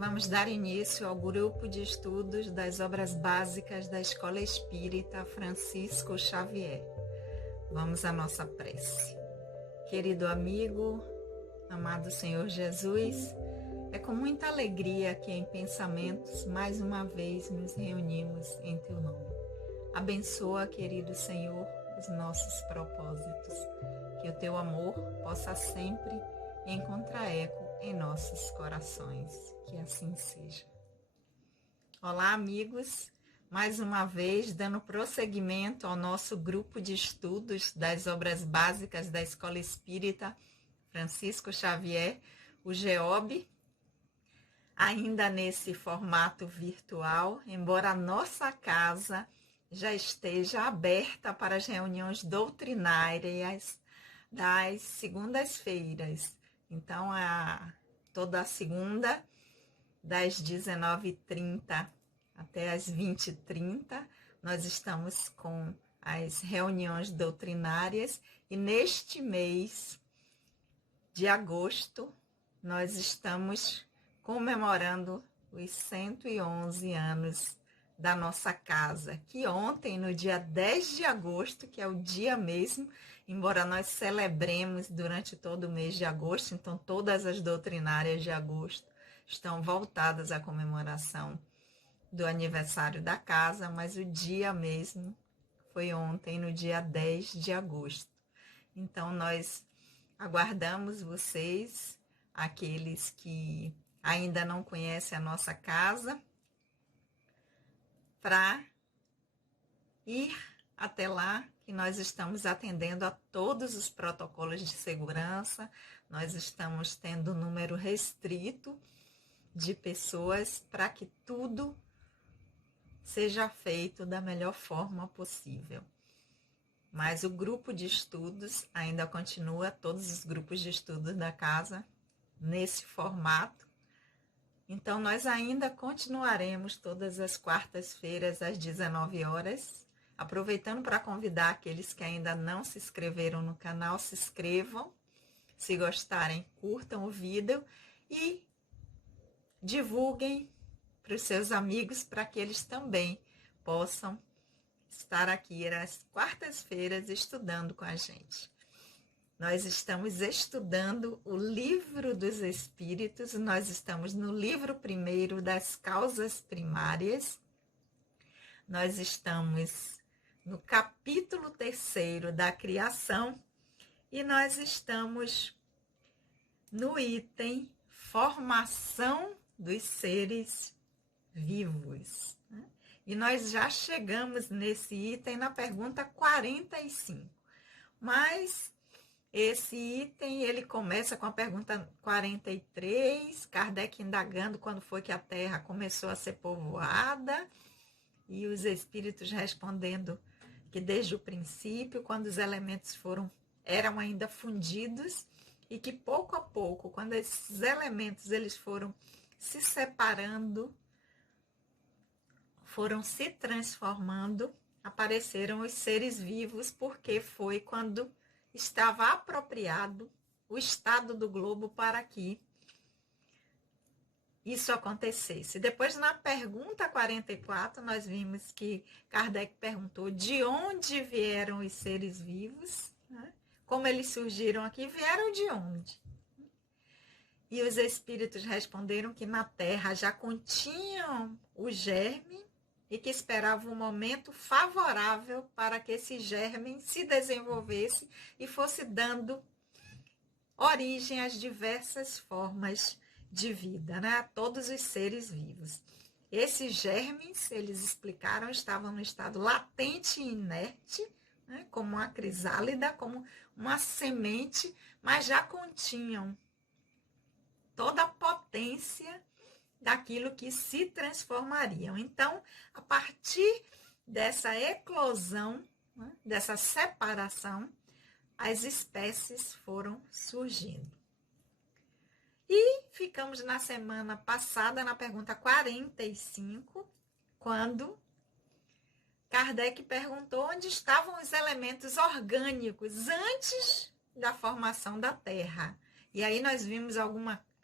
vamos dar início ao grupo de estudos das obras básicas da Escola Espírita Francisco Xavier. Vamos à nossa prece. Querido amigo, amado Senhor Jesus, é com muita alegria que em pensamentos mais uma vez nos reunimos em Teu nome. Abençoa, querido Senhor, os nossos propósitos, que o Teu amor possa sempre encontrar eco em nossos corações, que assim seja. Olá, amigos, mais uma vez dando prosseguimento ao nosso grupo de estudos das obras básicas da Escola Espírita Francisco Xavier, o GEOB, ainda nesse formato virtual, embora a nossa casa já esteja aberta para as reuniões doutrinárias das segundas-feiras. Então, toda segunda, das 19h30 até as 20h30, nós estamos com as reuniões doutrinárias e neste mês de agosto nós estamos comemorando os 111 anos da nossa casa, que ontem, no dia 10 de agosto, que é o dia mesmo, embora nós celebremos durante todo o mês de agosto, então todas as doutrinárias de agosto estão voltadas à comemoração do aniversário da casa, mas o dia mesmo foi ontem, no dia 10 de agosto. Então nós aguardamos vocês, aqueles que ainda não conhecem a nossa casa, para ir até lá, que nós estamos atendendo a todos os protocolos de segurança, nós estamos tendo um número restrito de pessoas para que tudo seja feito da melhor forma possível. Mas o grupo de estudos ainda continua, todos os grupos de estudos da casa, nesse formato. Então, nós ainda continuaremos todas as quartas-feiras, às 19 horas, aproveitando para convidar aqueles que ainda não se inscreveram no canal, se inscrevam. Se gostarem, curtam o vídeo e divulguem para os seus amigos, para que eles também possam estar aqui às quartas-feiras estudando com a gente. Nós estamos estudando o Livro dos Espíritos, nós estamos no livro primeiro das causas primárias, nós estamos no capítulo 3º da criação e nós estamos no item formação dos seres vivos. E nós já chegamos nesse item na pergunta 45, mas esse item, ele começa com a pergunta 43, Kardec indagando quando foi que a Terra começou a ser povoada, e os espíritos respondendo que desde o princípio, quando os elementos eram ainda fundidos, e que pouco a pouco, quando esses elementos eles foram se separando, foram se transformando, apareceram os seres vivos, porque foi quando estava apropriado o estado do globo para que isso acontecesse. Depois, na pergunta 44, nós vimos que Kardec perguntou de onde vieram os seres vivos, né? Como eles surgiram aqui, vieram de onde? E os espíritos responderam que na Terra já continham o germe e que esperava um momento favorável para que esse germe se desenvolvesse e fosse dando origem às diversas formas de vida, né? A todos os seres vivos. Esses germes, eles explicaram, estavam no estado latente e inerte, né? Como uma crisálida, como uma semente, mas já continham toda a potência daquilo que se transformariam. Então, a partir dessa eclosão, né, dessa separação, as espécies foram surgindo. E ficamos na semana passada, na pergunta 45, quando Kardec perguntou onde estavam os elementos orgânicos antes da formação da Terra. E aí nós vimos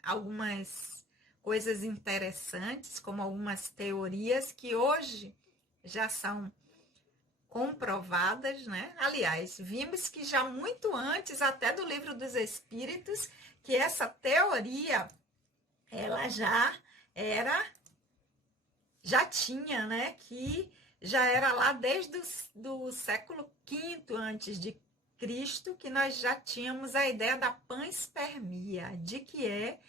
algumas coisas interessantes, como algumas teorias que hoje já são comprovadas, né? Aliás, vimos que já muito antes, até do Livro dos Espíritos, que essa teoria, ela já tinha, né? Que já era lá desde do século V antes de Cristo, que nós já tínhamos a ideia da panspermia, de que é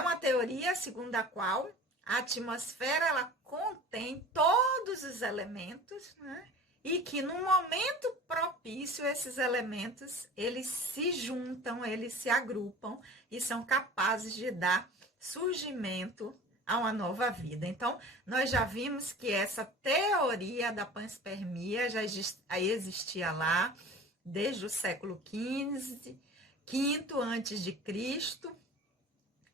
uma teoria segundo a qual a atmosfera ela contém todos os elementos, né? E que no momento propício esses elementos eles se juntam, eles se agrupam e são capazes de dar surgimento a uma nova vida. Então, nós já vimos que essa teoria da panspermia já existia lá desde o século XV antes de Cristo,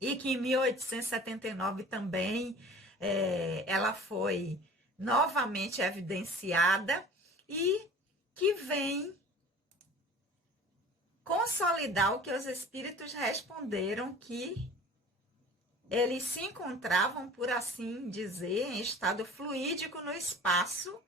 e que em 1879 também ela foi novamente evidenciada e que vem consolidar o que os espíritos responderam, que eles se encontravam, por assim dizer, em estado fluídico no espaço,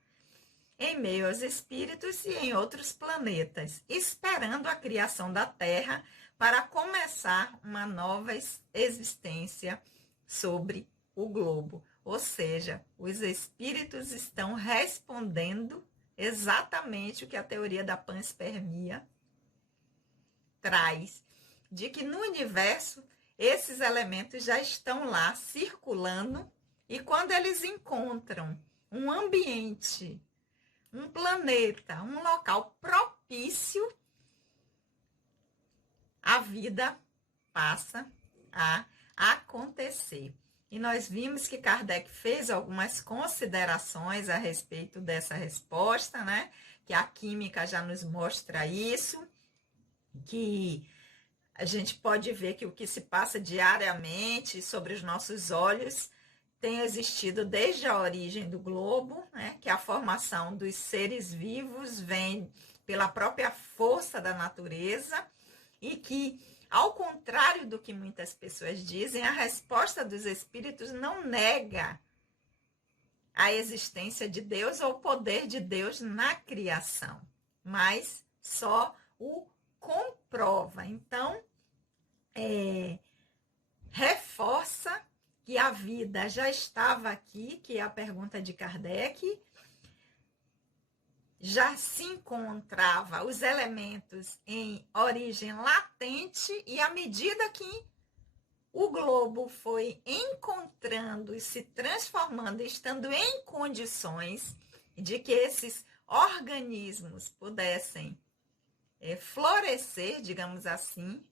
em meio aos espíritos e em outros planetas, esperando a criação da Terra para começar uma nova existência sobre o globo. Ou seja, os espíritos estão respondendo exatamente o que a teoria da panspermia traz, de que no universo esses elementos já estão lá circulando, e quando eles encontram um ambiente, um planeta, um local propício, a vida passa a acontecer. E nós vimos que Kardec fez algumas considerações a respeito dessa resposta, né? Que a química já nos mostra isso, que a gente pode ver que o que se passa diariamente sobre os nossos olhos tem existido desde a origem do globo, né? Que a formação dos seres vivos vem pela própria força da natureza, e que, ao contrário do que muitas pessoas dizem, a resposta dos espíritos não nega a existência de Deus ou o poder de Deus na criação, mas só o comprova. Então, reforça que a vida já estava aqui, que é a pergunta de Kardec, já se encontrava os elementos em origem latente, e à medida que o globo foi encontrando e se transformando, estando em condições de que esses organismos pudessem florescer, digamos assim,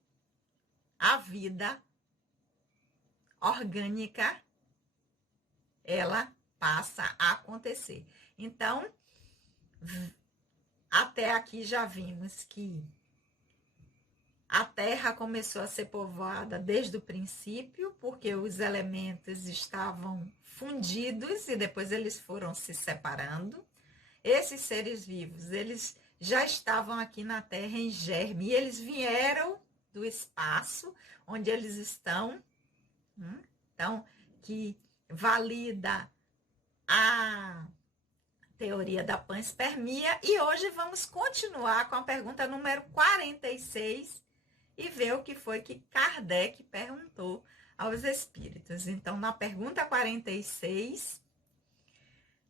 a vida orgânica, ela passa a acontecer. Então, até aqui já vimos que a Terra começou a ser povoada desde o princípio, porque os elementos estavam fundidos e depois eles foram se separando. Esses seres vivos, eles já estavam aqui na Terra em germe, e eles vieram do espaço onde eles estão. Então, que valida a teoria da panspermia. E hoje vamos continuar com a pergunta número 46 e ver o que foi que Kardec perguntou aos espíritos. Então, na pergunta 46,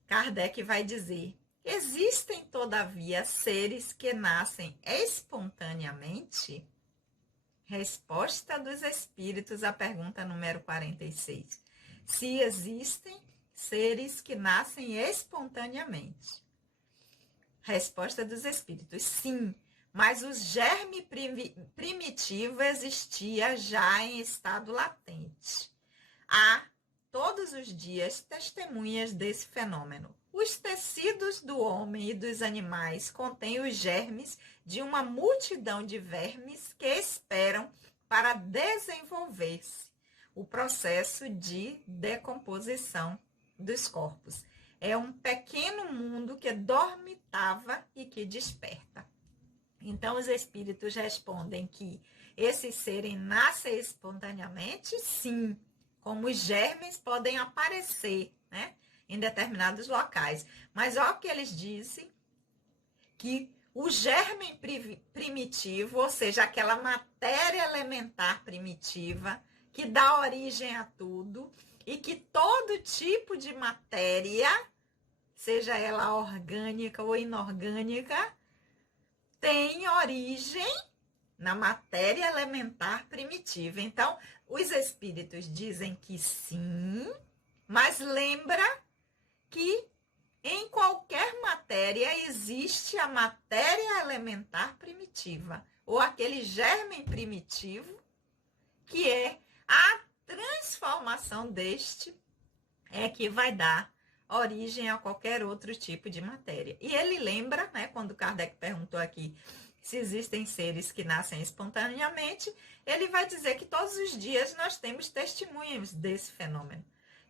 Kardec vai dizer: existem, todavia, seres que nascem espontaneamente? Resposta dos espíritos à pergunta número 46. Se existem seres que nascem espontaneamente. Resposta dos espíritos: sim, mas o germe primitivo existia já em estado latente. Há, todos os dias, testemunhas desse fenômeno. Os tecidos do homem e dos animais contêm os germes de uma multidão de vermes que esperam para desenvolver-se o processo de decomposição dos corpos. É um pequeno mundo que dormitava e que desperta. Então, os espíritos respondem que esses seres nascem espontaneamente, sim, como os germes podem aparecer, né, em determinados locais. Mas olha o que eles dizem, que o germe primitivo, ou seja, aquela matéria elementar primitiva, que dá origem a tudo, e que todo tipo de matéria, seja ela orgânica ou inorgânica, tem origem na matéria elementar primitiva. Então, os espíritos dizem que sim, mas lembra que em qualquer matéria existe a matéria elementar primitiva, ou aquele germe primitivo, que é a transformação deste, é que vai dar origem a qualquer outro tipo de matéria. E ele lembra, né, quando Kardec perguntou aqui se existem seres que nascem espontaneamente, ele vai dizer que todos os dias nós temos testemunhas desse fenômeno.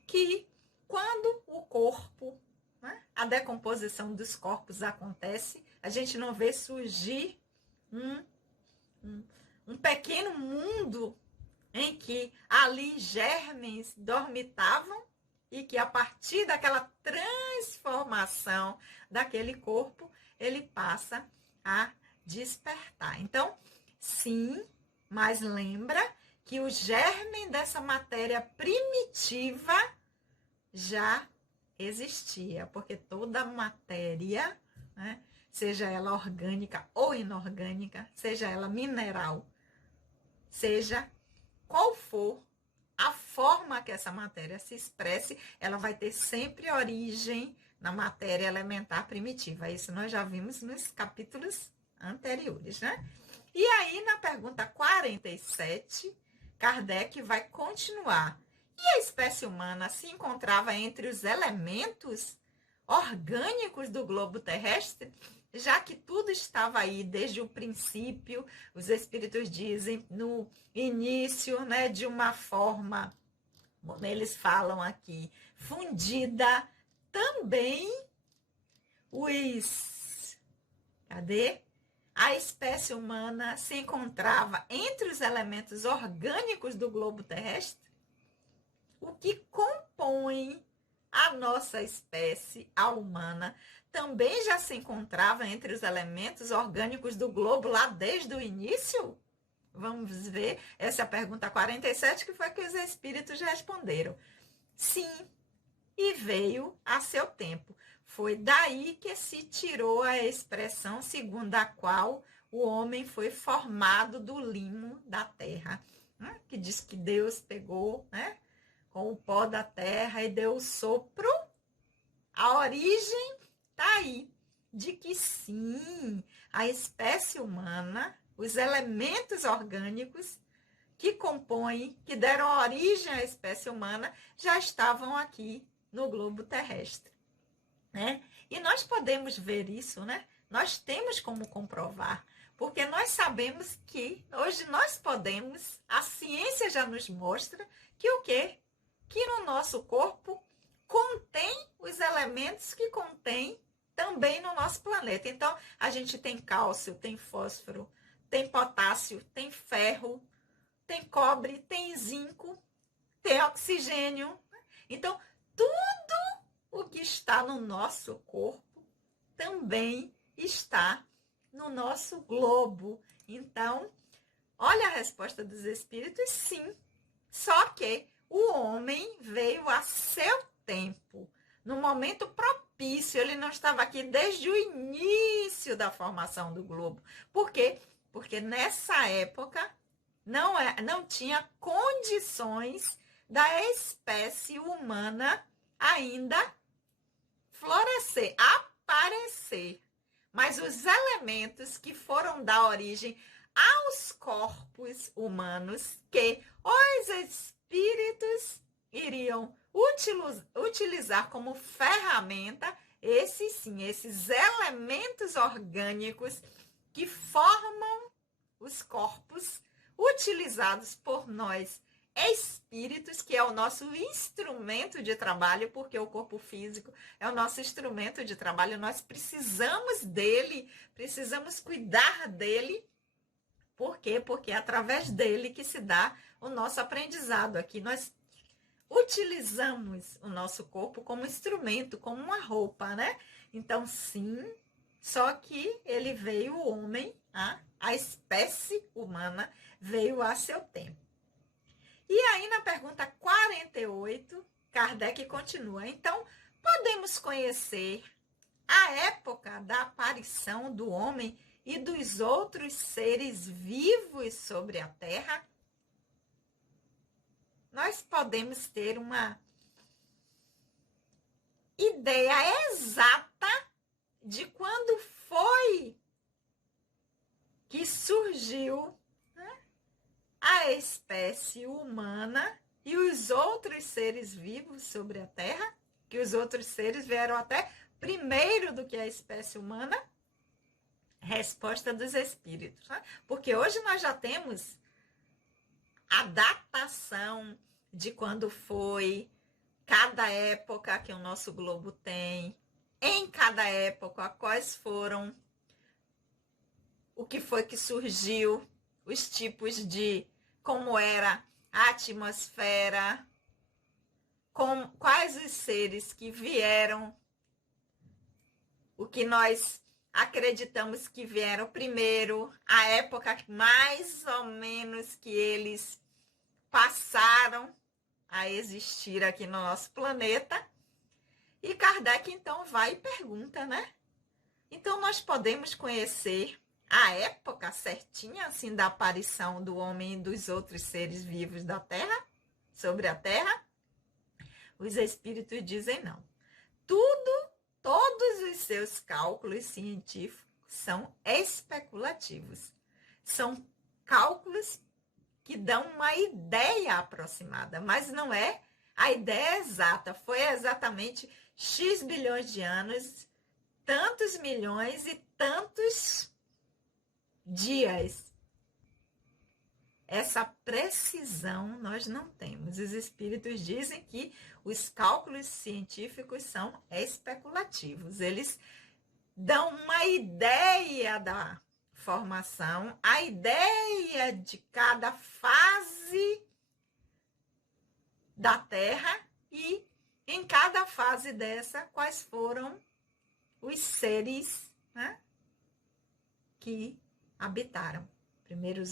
Que quando o corpo, né, a decomposição dos corpos acontece, a gente não vê surgir um pequeno mundo em que ali germes dormitavam e que a partir daquela transformação daquele corpo, ele passa a despertar. Então, sim, mas lembra que o germe dessa matéria primitiva já existia, porque toda matéria, né, seja ela orgânica ou inorgânica, seja ela mineral, seja qual for a forma que essa matéria se expresse, ela vai ter sempre origem na matéria elementar primitiva. Isso nós já vimos nos capítulos anteriores, né? E aí, na pergunta 47, Kardec vai continuar. E a espécie humana se encontrava entre os elementos orgânicos do globo terrestre? Já que tudo estava aí desde o princípio, os espíritos dizem, no início, né, de uma forma, como eles falam aqui, fundida, também Cadê? A espécie humana se encontrava entre os elementos orgânicos do globo terrestre? O que compõe a nossa espécie, a humana, também já se encontrava entre os elementos orgânicos do globo lá desde o início? Vamos ver essa é a pergunta 47, que foi que os espíritos responderam. Sim, e veio a seu tempo. Foi daí que se tirou a expressão segundo a qual o homem foi formado do limo da terra. Que diz que Deus pegou, né, com o pó da terra e deu o sopro. A origem está aí, de que sim, a espécie humana, os elementos orgânicos que compõem, que deram origem à espécie humana, já estavam aqui no globo terrestre, né? E nós podemos ver isso, né? Nós temos como comprovar, porque nós sabemos que hoje nós podemos, a ciência já nos mostra que o quê? Que no nosso corpo contém os elementos que contém também no nosso planeta. Então, a gente tem cálcio, tem fósforo, tem potássio, tem ferro, tem cobre, tem zinco, tem oxigênio. Então, tudo o que está no nosso corpo também está no nosso globo. Então, olha a resposta dos espíritos, sim. Só que o homem veio a seu tempo, no momento propício. Ele não estava aqui desde o início da formação do globo. Por quê? Porque nessa época não tinha condições da espécie humana ainda florescer, aparecer. Mas os elementos que foram dar origem aos corpos humanos, que os espíritos iriam utilizar como ferramenta, esses elementos orgânicos que formam os corpos utilizados por nós espíritos, que é o nosso instrumento de trabalho, porque o corpo físico é o nosso instrumento de trabalho, nós precisamos dele, precisamos cuidar dele. Por quê? Porque é através dele que se dá o nosso aprendizado. Aqui nós utilizamos o nosso corpo como instrumento, como uma roupa, né? Então, sim, só que ele veio, o homem, a espécie humana, veio a seu tempo. E aí, na pergunta 48, Kardec continua. Então, podemos conhecer a época da aparição do homem e dos outros seres vivos sobre a Terra? Nós podemos ter uma ideia exata de quando foi que surgiu, né, a espécie humana e os outros seres vivos sobre a Terra, que os outros seres vieram até primeiro do que a espécie humana? Resposta dos espíritos, né? Porque hoje nós já temos a datação de quando foi cada época que o nosso globo tem, em cada época, quais foram, o que foi que surgiu, os tipos de, como era a atmosfera, quais os seres que vieram, o que nós acreditamos que vieram primeiro, a época mais ou menos que eles passaram a existir aqui no nosso planeta. E Kardec então vai e pergunta, né? Então nós podemos conhecer a época certinha, assim, da aparição do homem e dos outros seres vivos da Terra, sobre a Terra? Os espíritos dizem não. Todos os seus cálculos científicos são especulativos. São cálculos que dão uma ideia aproximada, mas não é a ideia exata. Foi exatamente X bilhões de anos, tantos milhões e tantos dias. Essa precisão nós não temos. Os espíritos dizem que os cálculos científicos são especulativos. Eles dão uma ideia da formação, a ideia de cada fase da Terra e em cada fase dessa, quais foram os seres, né, que habitaram. Primeiro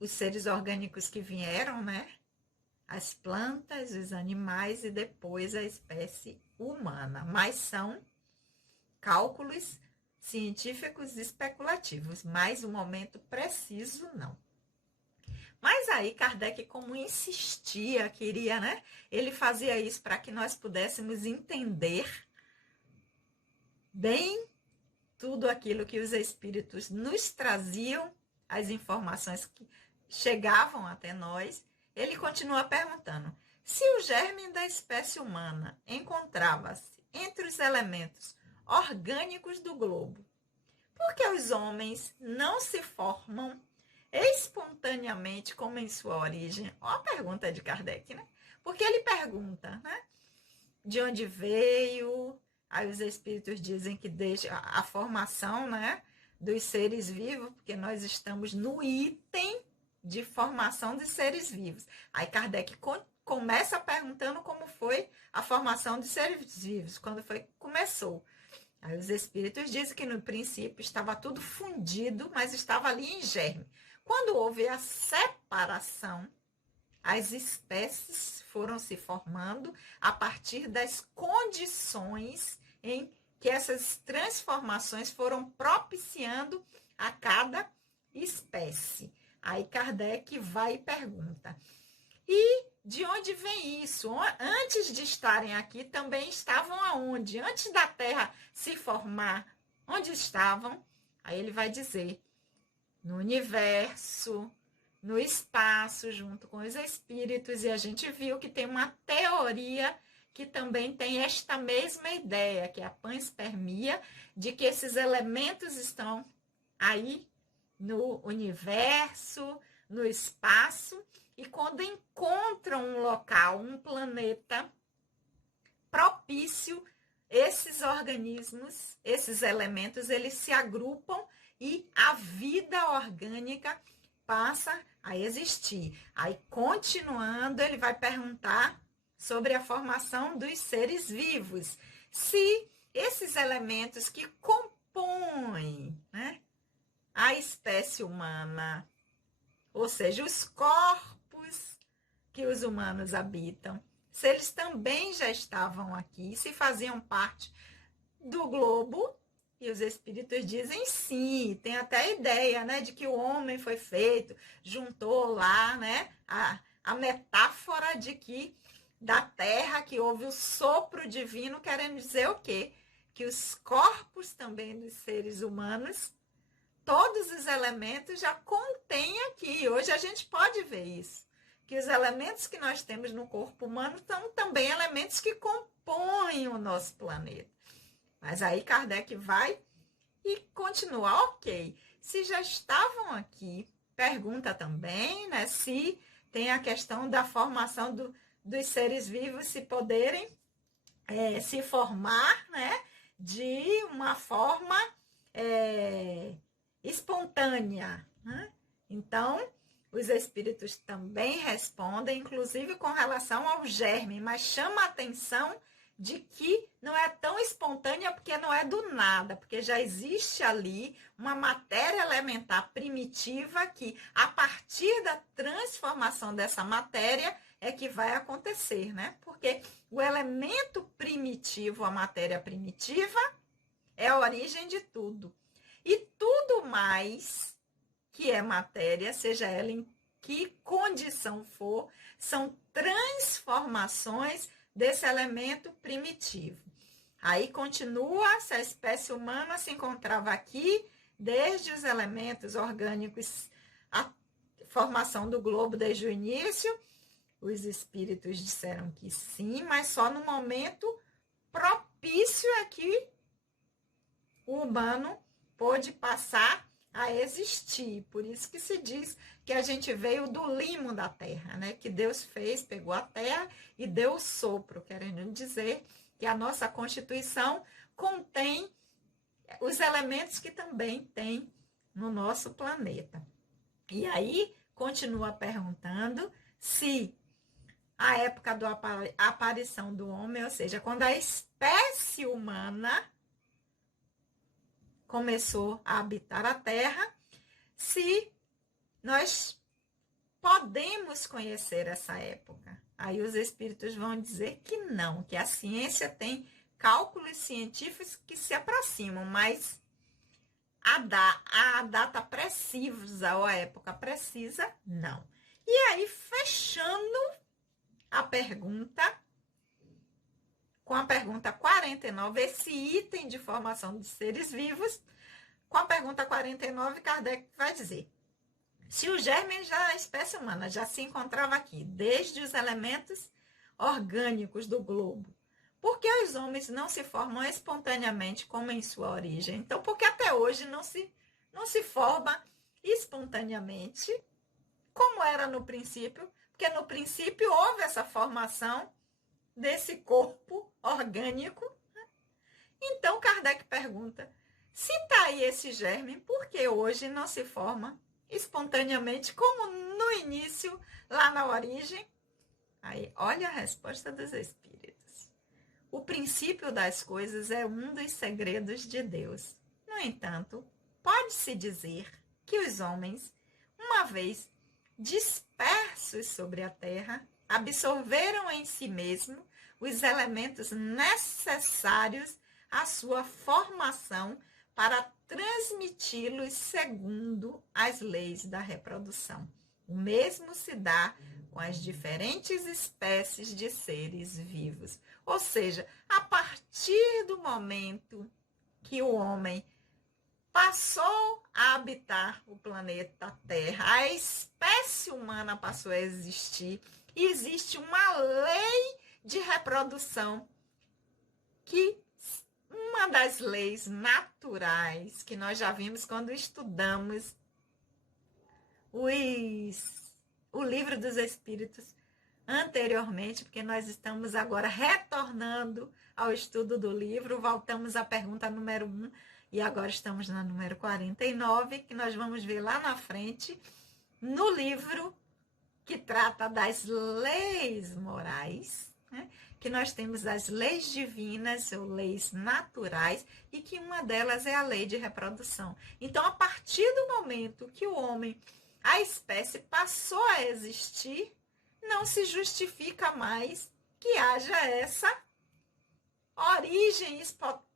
os seres orgânicos que vieram, né? As plantas, os animais e depois a espécie humana. Mas são cálculos científicos especulativos, mas o momento preciso não. Mas aí Kardec, como insistia, queria, né? Ele fazia isso para que nós pudéssemos entender bem tudo aquilo que os espíritos nos traziam, as informações que chegavam até nós. Ele continua perguntando: se o germe da espécie humana encontrava-se entre os elementos orgânicos do globo, por que os homens não se formam espontaneamente como em sua origem? Ó, a pergunta de Kardec, né? Porque ele pergunta, né? De onde veio? Aí os espíritos dizem que deixa a formação, né, dos seres vivos, porque nós estamos no item de formação de seres vivos. Aí Kardec começa perguntando como foi a formação de seres vivos, quando foi que começou. Aí os espíritos dizem que no princípio estava tudo fundido, mas estava ali em germe. Quando houve a separação, as espécies foram se formando a partir das condições em que essas transformações foram propiciando a cada espécie. Aí Kardec vai e pergunta: e de onde vem isso? Antes de estarem aqui, também estavam aonde? Antes da Terra se formar, onde estavam? Aí ele vai dizer: no universo, no espaço, junto com os espíritos. E a gente viu que tem uma teoria que também tem esta mesma ideia, que é a panspermia, de que esses elementos estão aí no universo, no espaço e quando encontram um local, um planeta propício, esses organismos, esses elementos, eles se agrupam e a vida orgânica passa a existir. Aí, continuando, ele vai perguntar sobre a formação dos seres vivos. Se esses elementos que compõem, né, a espécie humana, ou seja, os corpos que os humanos habitam, se eles também já estavam aqui, se faziam parte do globo, e os espíritos dizem sim, tem até a ideia, né, de que o homem foi feito, juntou lá, né, a metáfora de que da terra que houve o sopro divino, querendo dizer o quê? Que os corpos também dos seres humanos, todos os elementos já contêm aqui. Hoje a gente pode ver isso, que os elementos que nós temos no corpo humano são também elementos que compõem o nosso planeta. Mas aí Kardec vai e continua, ok. Se já estavam aqui, pergunta também, né, se tem a questão da formação dos seres vivos se poderem se formar, né, de uma forma espontânea, né? Então, os espíritos também respondem, inclusive com relação ao germe, mas chama a atenção de que não é tão espontânea porque não é do nada, porque já existe ali uma matéria elementar primitiva que, a partir da transformação dessa matéria, é que vai acontecer, né? Porque o elemento primitivo, a matéria primitiva, é a origem de tudo. E tudo mais que é matéria, seja ela em que condição for, são transformações desse elemento primitivo. Aí continua, se a espécie humana se encontrava aqui, desde os elementos orgânicos, a formação do globo desde o início, os espíritos disseram que sim, mas só no momento propício é que o humano pôde passar a existir. Por isso que se diz que a gente veio do limo da terra, né? Que Deus fez, pegou a terra e deu o sopro, querendo dizer que a nossa Constituição contém os elementos que também tem no nosso planeta. E aí, continua perguntando se a época da aparição do homem, ou seja, quando a espécie humana começou a habitar a Terra, se nós podemos conhecer essa época. Aí os espíritos vão dizer que não, que a ciência tem cálculos científicos que se aproximam, mas a data precisa ou a época precisa, não. E aí, fechando a pergunta, com a pergunta 49, esse item de formação de seres vivos, com a pergunta 49, Kardec vai dizer: se o germe da espécie humana já se encontrava aqui, desde os elementos orgânicos do globo, por que os homens não se formam espontaneamente como em sua origem? Então, por que até hoje não se forma espontaneamente, como era no princípio? Porque no princípio houve essa formação desse corpo orgânico. Então, Kardec pergunta: se está aí esse germe, por que hoje não se forma espontaneamente, como no início, lá na origem? Aí, olha a resposta dos espíritos. O princípio das coisas é um dos segredos de Deus. No entanto, pode-se dizer que os homens, uma vez dispersos sobre a terra, absorveram em si mesmo os elementos necessários à sua formação para transmiti-los segundo as leis da reprodução. O mesmo se dá com as diferentes espécies de seres vivos. Ou seja, a partir do momento que o homem passou a habitar o planeta Terra, a espécie humana passou a existir, e existe uma lei de reprodução que uma das leis naturais que nós já vimos quando estudamos o Livro dos Espíritos anteriormente, porque nós estamos agora retornando ao estudo do livro, voltamos à pergunta número 1 e agora estamos na número 49, que nós vamos ver lá na frente, no livro que trata das leis morais, né? Que nós temos as leis divinas ou leis naturais e que uma delas é a lei de reprodução. Então, a partir do momento que o homem, a espécie passou a existir, não se justifica mais que haja essa origem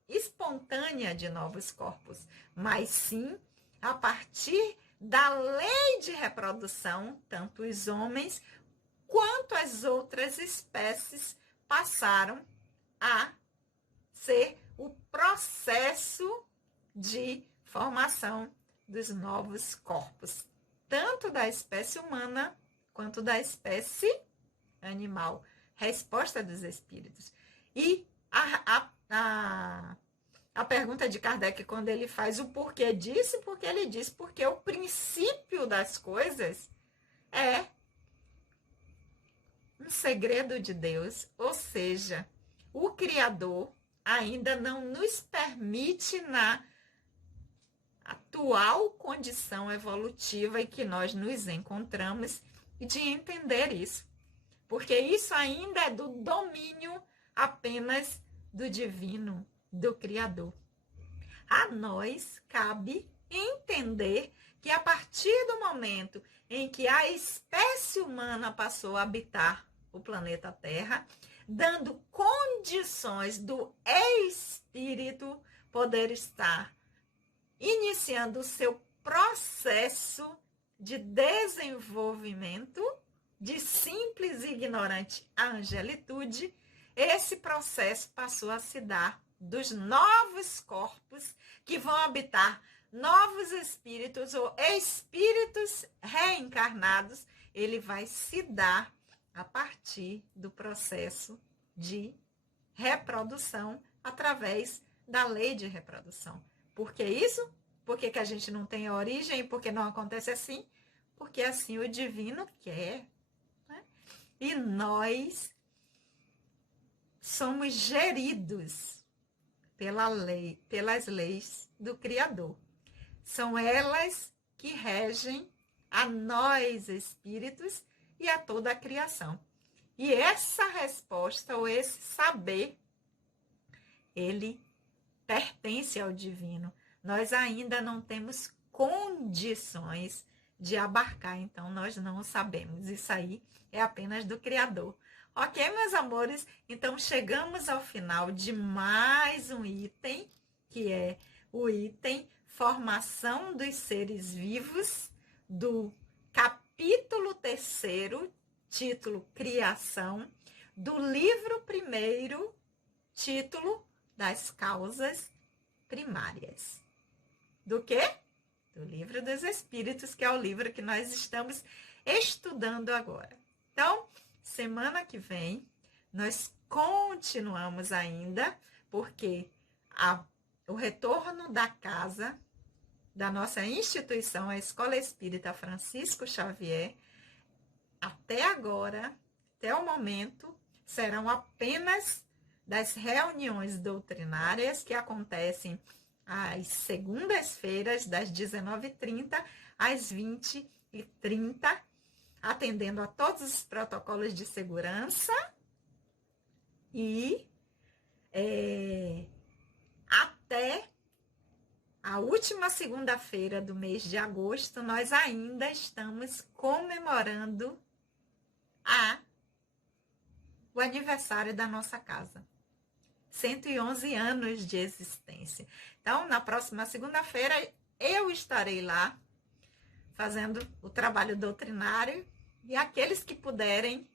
espontânea de novos corpos, mas sim a partir da lei de reprodução, tanto os homens quanto as outras espécies passaram a ser o processo de formação dos novos corpos, tanto da espécie humana quanto da espécie animal. Resposta dos espíritos. E a pergunta de Kardec, quando ele faz o porquê disso, porque ele diz porque o princípio das coisas é um segredo de Deus, ou seja, o Criador ainda não nos permite na atual condição evolutiva em que nós nos encontramos de entender isso, porque isso ainda é do domínio apenas do divino, do Criador. A nós cabe entender que a partir do momento em que a espécie humana passou a habitar o planeta Terra, dando condições do espírito poder estar iniciando o seu processo de desenvolvimento de simples e ignorante à angelitude, esse processo passou a se dar dos novos corpos que vão habitar novos espíritos ou espíritos reencarnados. Ele vai se dar a partir do processo de reprodução através da lei de reprodução. Por que isso? Por que a gente não tem origem? Por que não acontece assim? Porque assim o divino quer, né? E nós somos geridos pela lei, pelas leis do Criador. São elas que regem a nós, espíritos, e a toda a criação. E essa resposta, ou esse saber, ele pertence ao divino. Nós ainda não temos condições de abarcar, então nós não o sabemos. Isso aí é apenas do Criador. Ok, meus amores? Então chegamos ao final de mais um item, que é o item Formação dos Seres Vivos, do capítulo 3º, título Criação, do livro 1º, título Das Causas Primárias. Do quê? Do Livro dos Espíritos, que é o livro que nós estamos estudando agora. Então, semana que vem, nós continuamos ainda, porque o retorno da casa, da nossa instituição, a Escola Espírita Francisco Xavier, até agora, até o momento, serão apenas das reuniões doutrinárias que acontecem às segundas-feiras, das 19h30 às 20h30, atendendo a todos os protocolos de segurança e até a última segunda-feira do mês de agosto, nós ainda estamos comemorando o aniversário da nossa casa. 111 anos de existência. Então, na próxima segunda-feira, eu estarei lá fazendo o trabalho doutrinário e aqueles que puderem,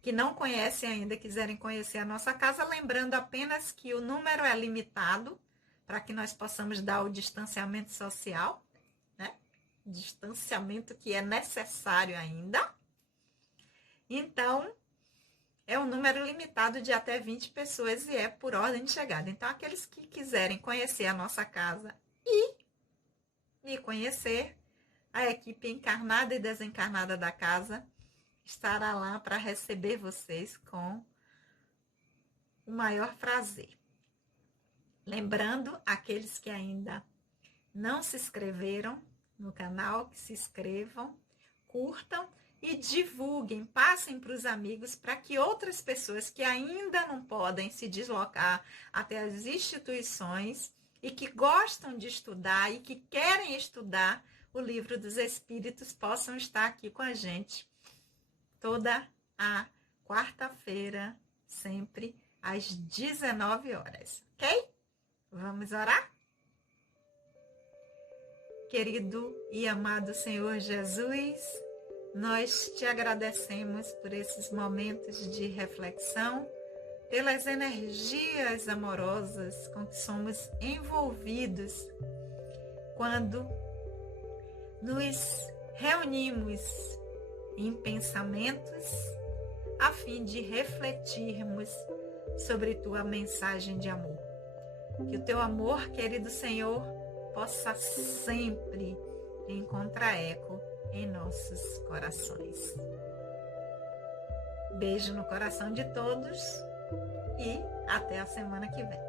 que não conhecem ainda, quiserem conhecer a nossa casa, lembrando apenas que o número é limitado para que nós possamos dar o distanciamento social, né? Distanciamento que é necessário ainda. Então, é um número limitado de até 20 pessoas e é por ordem de chegada. Então, aqueles que quiserem conhecer a nossa casa e me conhecer, a equipe encarnada e desencarnada da casa estará lá para receber vocês com o maior prazer. Lembrando, aqueles que ainda não se inscreveram no canal, que se inscrevam, curtam e divulguem, passem para os amigos para que outras pessoas que ainda não podem se deslocar até as instituições e que gostam de estudar e que querem estudar o Livro dos Espíritos possam estar aqui com a gente toda a quarta-feira, sempre às 19 horas, ok? Vamos orar? Querido e amado Senhor Jesus, nós te agradecemos por esses momentos de reflexão, pelas energias amorosas com que somos envolvidos quando nos reunimos em pensamentos a fim de refletirmos sobre tua mensagem de amor. Que o teu amor, querido Senhor, possa sempre encontrar eco em nossos corações. Beijo no coração de todos e até a semana que vem.